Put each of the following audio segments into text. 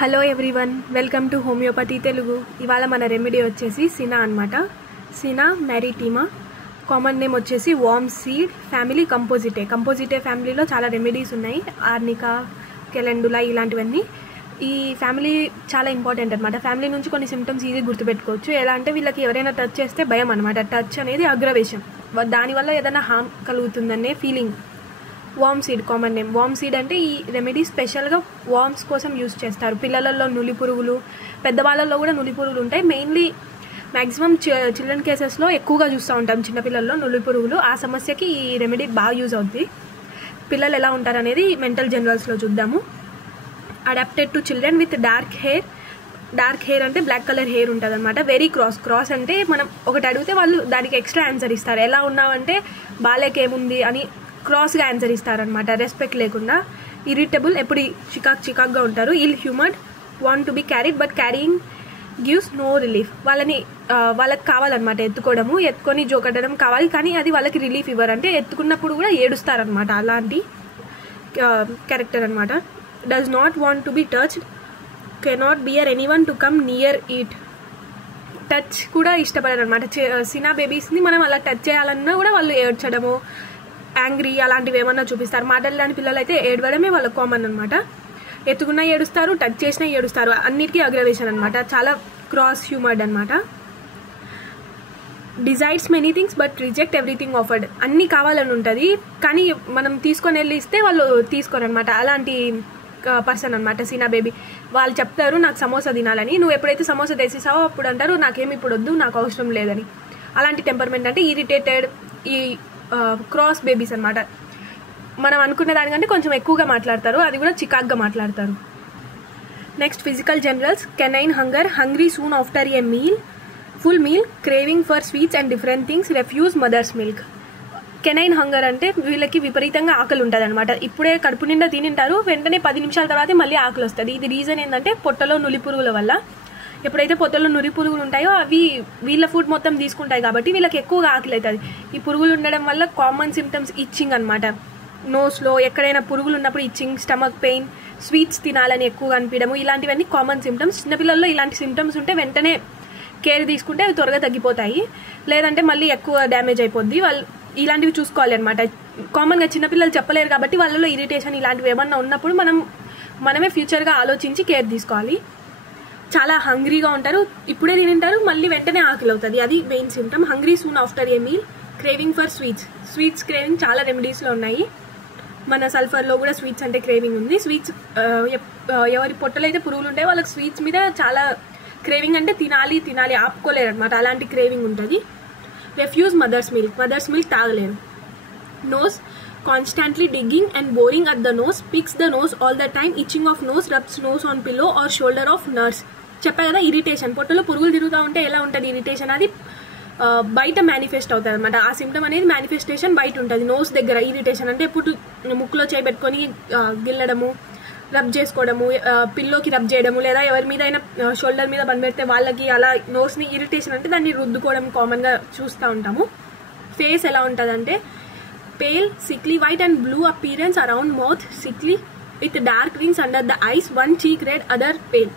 Hello everyone, welcome to homeopathy Telugu. ఇవాళ మన remedy వచ్చేసి సినా అనమాట. సినా మ్యారిటీమా, కామన్ నేమ్ వచ్చేసి వార్మ్ సీడ్, ఫ్యామిలీ కంపోజిటే ఫ్యామిలీలో చాలా రెమెడీస్ ఉన్నాయి. ఆర్నికా, కెలెండులా ఇలాంటివన్నీ. ఈ ఫ్యామిలీ చాలా ఇంపార్టెంట్ అనమాట. ఫ్యామిలీ నుంచి కొన్ని సిమ్టమ్స్ ఈజీ గుర్తుపెట్టుకోవచ్చు. ఎలా అంటే వీళ్ళకి ఎవరైనా టచ్ చేస్తే భయం అనమాట. టచ్ అనేది అగ్రవేశం, దానివల్ల ఏదైనా హార్మ్ కలుగుతుందనే feeling. Worm seed common name. Worm seed అంటే ఈ రెమెడీ స్పెషల్గా వార్మ్స్ కోసం యూజ్ చేస్తారు. పిల్లలలో నులి పురుగులు, పెద్దవాళ్ళల్లో కూడా నులి పురుగులు ఉంటాయి. మెయిన్లీ మ్యాక్సిమం చిల్డ్రన్ కేసెస్లో ఎక్కువగా చూస్తూ ఉంటాం చిన్నపిల్లల్లో నులి పురుగులు. ఆ సమస్యకి ఈ రెమెడీ బాగా యూజ్ అవుతుంది. పిల్లలు ఎలా ఉంటారనేది మెంటల్ జనరల్స్లో చూద్దాము. Adapted to children with dark hair అంటే బ్లాక్ కలర్ హెయిర్ ఉంటుంది అనమాట. వెరీ క్రాస్ అంటే మనం ఒకటి అడిగితే వాళ్ళు దానికి ఎక్స్ట్రా ఆన్సర్ ఇస్తారు. ఎలా ఉన్నావంటే బాలేకేముంది అని క్రాస్గా ఆన్సర్ ఇస్తారనమాట, రెస్పెక్ట్ లేకుండా. ఇరిటబుల్, ఎప్పుడు చికాక్గా ఉంటారు. Ill humoured, want to be carried but carrying gives no relief. వాళ్ళకి కావాలన్నమాట ఎత్తుకొని జోకట్టడం కావాలి, కానీ అది వాళ్ళకి రిలీఫ్ ఇవ్వరు. అంటే ఎత్తుకున్నప్పుడు కూడా ఏడుస్తారనమాట. అలాంటి క్యారెక్టర్ అనమాట. Does not want to be touched, cannot bear anyone to come near it. Touch కూడా ఇష్టపడరు అనమాట. సినా బేబీస్ని మనం అలా టచ్ చేయాలన్నా కూడా వాళ్ళు ఏడ్చడము, యాంగ్రీ అలాంటివి ఏమన్నా చూపిస్తారు. మాటలు లాంటి పిల్లలు అయితే ఏడవడమే వాళ్ళకి కామన్ అనమాట. ఎత్తుకున్నా ఏడుస్తారు, టచ్ చేసినా ఏడుస్తారు. అన్నిటికీ అగ్రవేషన్ అనమాట. చాలా క్రాస్ హ్యూమర్డ్ అనమాట. Desires many things but reject everything offered. అన్నీ కావాలని ఉంటుంది, కానీ మనం తీసుకొని వెళ్ళి ఇస్తే వాళ్ళు తీసుకోరు అనమాట. అలాంటి పర్సన్ అనమాట సినా బేబీ. వాళ్ళు చెప్తారు నాకు సమోసా తినాలని, నువ్వు ఎప్పుడైతే సమోసా తెసేసావో అప్పుడు అంటారు నాకేమి ఇప్పుడు వద్దు, నాకు అవసరం లేదని. అలాంటి టెంపర్మెంట్. అంటే ఇరిటేటెడ్, ఈ క్రాస్ బేబీస్ అనమాట. మనం అనుకున్న దానికంటే కొంచెం ఎక్కువగా మాట్లాడతారు, అది కూడా చికాక్గా మాట్లాడతారు. Next physical generals. Canine hunger, hungry soon after a meal, full meal, craving for sweets and different things, refuse mother's milk. Canine hunger అంటే వీళ్ళకి విపరీతంగా ఆకలి ఉంటుంది అనమాట. ఇప్పుడే కడుపు నిండా తినింటారు, వెంటనే 10 నిమిషాల తర్వాత మళ్ళీ ఆకలి వస్తుంది. ఇది రీజన్ ఏంటంటే పొట్టలో నులి పురుగుల వల్ల. ఎప్పుడైతే పొట్టలో నులి పురుగులు ఉంటాయో అవి వీళ్ళ ఫుడ్ మొత్తం తీసుకుంటాయి కాబట్టి వీళ్ళకి ఎక్కువగా ఆకలి అవుతుంది. ఈ పురుగులు ఉండడం వల్ల కామన్ సిమ్టమ్స్ ఇచ్చింగ్ అనమాట. నోస్లో ఎక్కడైనా పురుగులు ఉన్నప్పుడు ఇచ్చింగ్, స్టమక్ పెయిన్, స్వీట్స్ తినాలని ఎక్కువగా అనిపించడము, ఇలాంటివన్నీ కామన్ సిమ్టమ్స్. చిన్నపిల్లల్లో ఇలాంటి సిమ్టమ్స్ ఉంటే వెంటనే కేర్ తీసుకుంటే అవి త్వరగా తగ్గిపోతాయి, లేదంటే మళ్ళీ ఎక్కువ డ్యామేజ్ అయిపోద్ది. వాళ్ళు ఇలాంటివి చూసుకోవాలి అనమాట. కామన్గా చిన్నపిల్లలు చెప్పలేరు కాబట్టి వాళ్ళలో ఇరిటేషన్ ఇలాంటివి ఏమన్నా ఉన్నప్పుడు మనమే ఫ్యూచర్గా ఆలోచించి కేర్ తీసుకోవాలి. చాలా హంగ్రీగా ఉంటారు, ఇప్పుడే తింటారు, మళ్ళీ వెంటనే ఆకలి అవుతుంది. అది main symptom. Hungry soon after a meal, craving for sweets craving చాలా రెమెడీస్లో ఉన్నాయి. మన సల్ఫర్లో కూడా స్వీట్స్ అంటే క్రేవింగ్ ఉంది. స్వీట్స్ ఎవరి పొట్టలో అయితే పురుగులు ఉంటాయో వాళ్ళకి స్వీట్స్ మీద చాలా క్రేవింగ్, అంటే తినాలి ఆపుకోలేరు అనమాట. అలాంటి క్రేవింగ్ ఉంటుంది. రెఫ్యూజ్ మదర్స్ మిల్క్ తాగలేరు. Nose, constantly digging and boring at the nose, picks the nose all the time, itching of nose, rubs nose on pillow or shoulder of nurse. చెప్పా కదా, ఇరిటేషన్. పొట్టలో పురుగులు తిరుగుతూ ఉంటే ఎలా ఉంటుంది ఇరిటేషన్, అది బయట మేనిఫెస్ట్ అవుతుంది అనమాట. ఆ సిమ్టమ్ అనేది మేనిఫెస్టేషన్ బయట ఉంటుంది. నోస్ దగ్గర ఇరిటేషన్ అంటే ఇప్పుడు ముక్కులో చేయబెట్టుకొని గిల్లడము, రబ్ చేసుకోవడము, పిల్లోకి రబ్ చేయడము, లేదా ఎవరి మీద అయినా షోల్డర్ మీద బంద్ వాళ్ళకి అలా నోస్ని ఇరిటేషన్ అంటే దాన్ని రుద్దుకోవడం కామన్గా చూస్తూ ఉంటాము. ఫేస్ ఎలా ఉంటుందంటే pale, sickly white and blue appearance around mouth, sickly with dark rings under the eyes, one cheek red, other pale.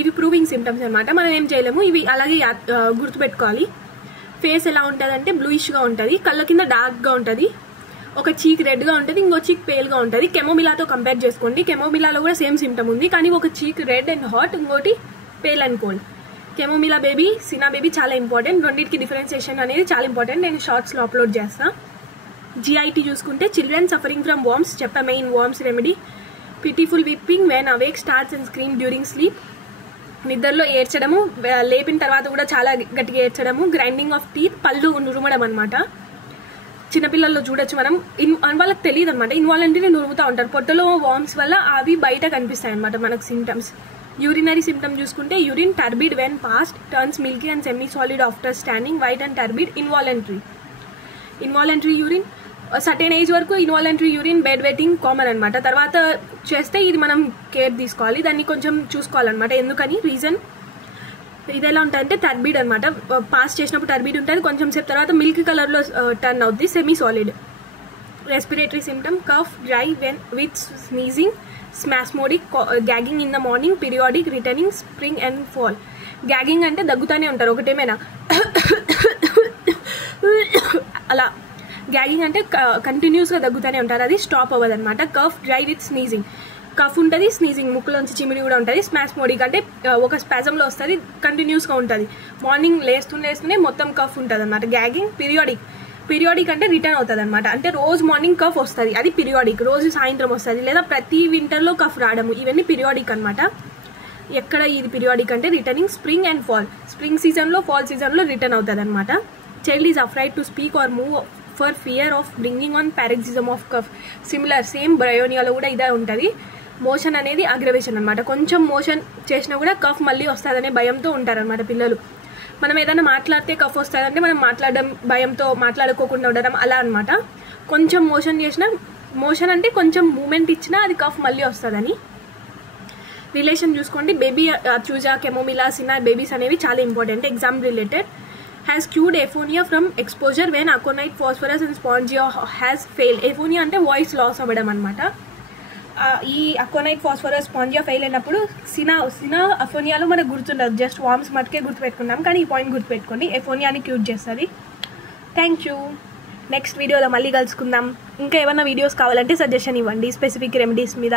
ఇవి ప్రూవింగ్ సిమ్టమ్స్ అనమాట. మనం ఏం చేయలేము, ఇవి అలాగే గుర్తుపెట్టుకోవాలి. ఫేస్ ఎలా ఉంటుందంటే బ్లూయిష్గా ఉంటుంది, కళ్ళ కింద డార్క్గా ఉంటుంది, ఒక చీక్ రెడ్గా ఉంటుంది, ఇంకో చీక్ పేల్గా ఉంటుంది. కెమోమిలాతో కంపేర్ చేసుకోండి. కెమోమిలాలో కూడా సేమ్ సిమ్టమ్ ఉంది, కానీ ఒక చీక్ రెడ్ అండ్ హాట్, ఇంకోటి pale and cold. Chamomilla baby, cina baby చాలా ఇంపార్టెంట్. రెండింటికి డిఫరెన్సియేషన్ అనేది చాలా ఇంపార్టెంట్. నేను షార్ట్స్లో అప్లోడ్ చేస్తాను. జిఐటి చూసుకుంటే చిల్డ్రన్ సఫరింగ్ ఫ్రమ్ వార్మ్స్, చెప్పా main worms remedy. Pitiful weeping when awake, starts and scream during sleep. నిద్రలో ఏడ్చడము, లేపిన తర్వాత కూడా చాలా గట్టిగా ఏడ్చడము. గ్రైండింగ్ ఆఫ్ టీత్, పళ్ళు నురుమడం అనమాట. చిన్నపిల్లల్లో చూడొచ్చు మనం. వాళ్ళకి తెలియదు అనమాట, ఇన్వాలంటరీ నురుముతూ ఉంటారు. పొట్టలో వార్మ్స్ వల్ల అవి బయట కనిపిస్తాయి అనమాట మనకు సిమ్టమ్స్. యూరినరీ సిమ్టమ్ చూసుకుంటే urine turbid when passed, turns milky and semi solid after standing, white and turbid. Involuntary urine certain age వరకు involuntary urine, bed wetting common అనమాట. తర్వాత చేస్తే ఇది మనం కేర్ తీసుకోవాలి, దాన్ని కొంచెం చూసుకోవాలన్నమాట. ఎందుకని రీజన్ ఇది ఎలా ఉంటుందంటే టర్బిడ్ అనమాట. పాస్ చేసినప్పుడు టర్బిడ్ ఉంటుంది, కొంచెం సేపు తర్వాత మిల్క్ కలర్లో టర్న్ అవుద్ది, semi solid. Respiratory symptom cough, dry when with sneezing, spasmodic, gagging in the morning, periodic, returning spring and fall. Gagging అంటే దగ్గుతానే ఉంటారు ఒకటేమైనా అలా. గ్యాగింగ్ అంటే కంటిన్యూస్గా దగ్గుతూనే ఉంటారు, అది స్టాప్ అవ్వదు అనమాట. Cough dry with sneezing, cough ఉంటుంది, స్నీజింగ్ ముక్కులోంచి చిమిడి కూడా ఉంటుంది. స్మాస్మోడిక్ అంటే ఒక స్పాజంలో వస్తుంది, కంటిన్యూస్గా ఉంటుంది. మార్నింగ్ లేస్తూనే మొత్తం కఫ్ ఉంటుంది అనమాట. గ్యాగింగ్. పీరియాడిక్ అంటే రిటర్న్ అవుతుంది అనమాట. అంటే రోజు మార్నింగ్ కఫ్ వస్తుంది, అది పీరియాడిక్. రోజు సాయంత్రం వస్తుంది, లేదా ప్రతి వింటర్లో కఫ్ రావడము, ఇవన్నీ పీరియాడిక్ అనమాట. ఎక్కడ ఇది పీరియాడిక్ అంటే returning spring and fall. Spring సీజన్లో, ఫాల్ సీజన్లో రిటర్న్ అవుతుంది అనమాట. Child is afraid to speak or move for fear of bringing on paroxysm of cough. Similar, same బ్రయోనియాలో కూడా ఇదే ఉంటుంది. మోషన్ అనేది అగ్రవేషన్ అనమాట. కొంచెం మోషన్ చేసినా కూడా కఫ్ మళ్ళీ వస్తుందనే భయంతో ఉంటారనమాట పిల్లలు. మనం ఏదైనా మాట్లాడితే కఫ్ వస్తుందంటే మనం మాట్లాడడం భయంతో మాట్లాడుకోకుండా ఉండడం అలా అనమాట. కొంచెం మోషన్ చేసినా, మోషన్ అంటే కొంచెం మూమెంట్ ఇచ్చినా అది కఫ్ మళ్ళీ వస్తుందని. రిలేషన్ చూసుకోండి. బేబీ అట్రూజా, కెమోమిలా, సినా బేబీస్ అనేవి చాలా important, exam related. Has cured aphonia from exposure when aconite phosphorus and spongia has fail. Aphonia అంటే వాయిస్ లాస్ అవ్వడం అనమాట. ఈ అకోనైట్ ఫాస్ఫరస్ స్పాంజియా ఫెయిల్ అయినప్పుడు సినా అఫోనియాలో మనకు గుర్తుండదు, జస్ట్ వామ్స్ మటుకే గుర్తుపెట్టుకున్నాం, కానీ ఈ పాయింట్ గుర్తుపెట్టుకోండి, ఎఫోనియాని క్యూర్ చేస్తుంది. Thank you. నెక్స్ట్ వీడియోలో మళ్ళీ కలుసుకుందాం. ఇంకా ఏమైనా వీడియోస్ కావాలంటే సజెషన్ ఇవ్వండి స్పెసిఫిక్ రెమెడీస్ మీద.